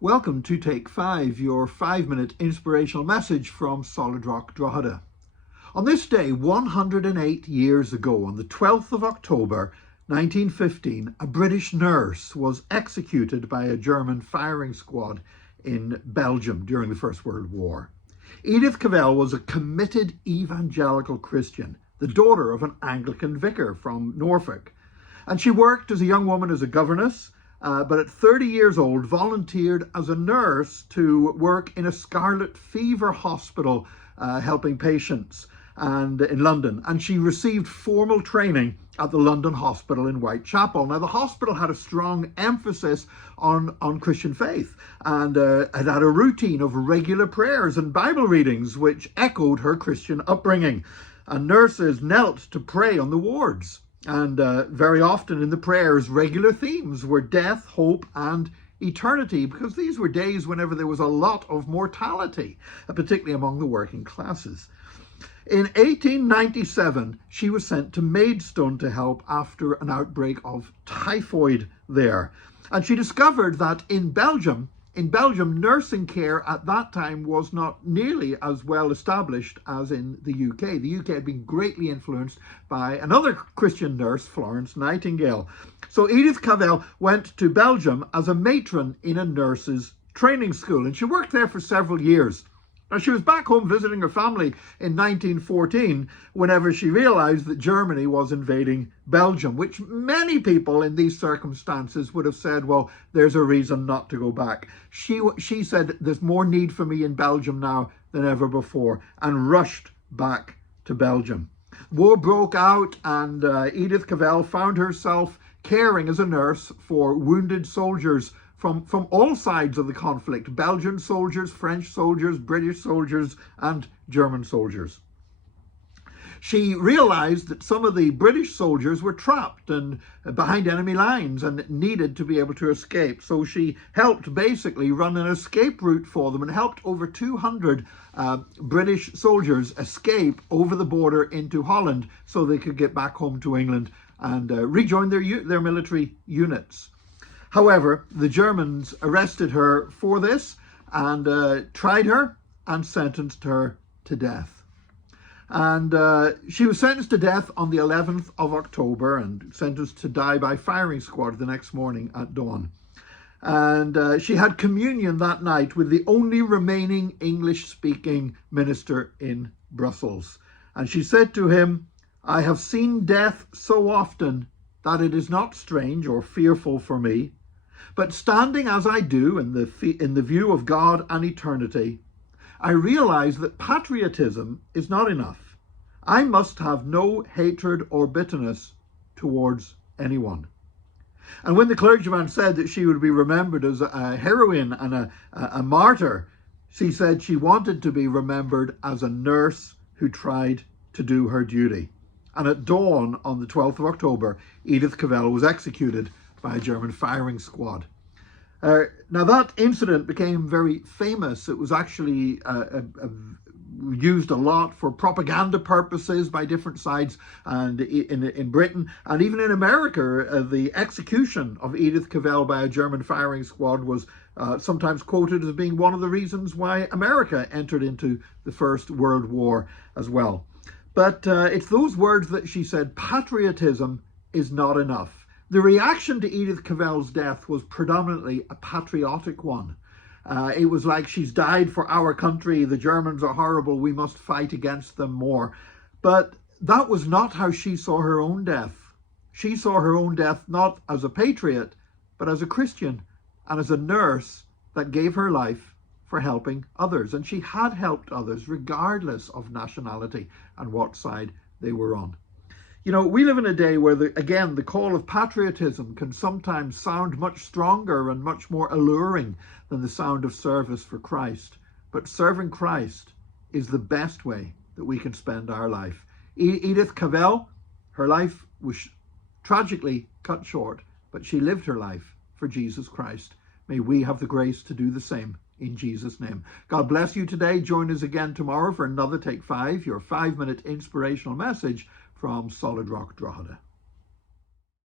Welcome to Take 5, your 5-minute inspirational message from Solid Rock Drogheda. On this day, 108 years ago, on the 12th of October 1915, a British nurse was executed by a German firing squad in Belgium during the First World War. Edith Cavell was a committed evangelical Christian, the daughter of an Anglican vicar from Norfolk. And she worked as a young woman as a governess, but at 30 years old volunteered as a nurse to work in a scarlet fever hospital helping patients and in London. And she received formal training at the London Hospital in Whitechapel. Now, the hospital had a strong emphasis on Christian faith and it had a routine of regular prayers and Bible readings which echoed her Christian upbringing. And nurses knelt to pray on the wards. And very often in the prayers, regular themes were death, hope, and eternity, because these were days whenever there was a lot of mortality, particularly among the working classes. In 1897, she was sent to Maidstone to help after an outbreak of typhoid there. And she discovered that in Belgium, nursing care at that time was not nearly as well established as in the UK. The UK had been greatly influenced by another Christian nurse, Florence Nightingale. So Edith Cavell went to Belgium as a matron in a nurse's training school, and she worked there for several years. Now, she was back home visiting her family in 1914 whenever she realized that Germany was invading Belgium, which many people in these circumstances would have said, well, there's a reason not to go back. She said, there's more need for me in Belgium now than ever before, and rushed back to Belgium. War broke out, and Edith Cavell found herself caring as a nurse for wounded soldiers from all sides of the conflict: Belgian soldiers, French soldiers, British soldiers, and German soldiers. She realized that some of the British soldiers were trapped and behind enemy lines and needed to be able to escape. So she helped basically run an escape route for them and helped over 200 British soldiers escape over the border into Holland so they could get back home to England and rejoin their military units. However, the Germans arrested her for this and tried her and sentenced her to death. And she was sentenced to death on the 11th of October and sentenced to die by firing squad the next morning at dawn. And she had communion that night with the only remaining English-speaking minister in Brussels. And she said to him, "I have seen death so often that it is not strange or fearful for me. But standing as I do in the view of God and eternity, I realize that patriotism is not enough. I must have no hatred or bitterness towards anyone." And when the clergyman said that she would be remembered as a heroine and a martyr, she said she wanted to be remembered as a nurse who tried to do her duty. And at dawn on the 12th of October, Edith Cavell was executed by a German firing squad. Now, that incident became very famous. It was actually used a lot for propaganda purposes by different sides, and in Britain and even in America, the execution of Edith Cavell by a German firing squad was sometimes quoted as being one of the reasons why America entered into the First World War as well. But it's those words that she said, patriotism is not enough. The reaction to Edith Cavell's death was predominantly a patriotic one. It was like, she's died for our country, the Germans are horrible, we must fight against them more. But that was not how she saw her own death. She saw her own death not as a patriot, but as a Christian and as a nurse that gave her life for helping others. And she had helped others regardless of nationality and what side they were on. You know, we live in a day where, again, the call of patriotism can sometimes sound much stronger and much more alluring than the sound of service for Christ. But serving Christ is the best way that we can spend our life. Edith Cavell, her life was tragically cut short, but she lived her life for Jesus Christ. May we have the grace to do the same in Jesus' name. God bless you today. Join us again tomorrow for another Take 5, your 5-minute inspirational message from Solid Rock Drogheda.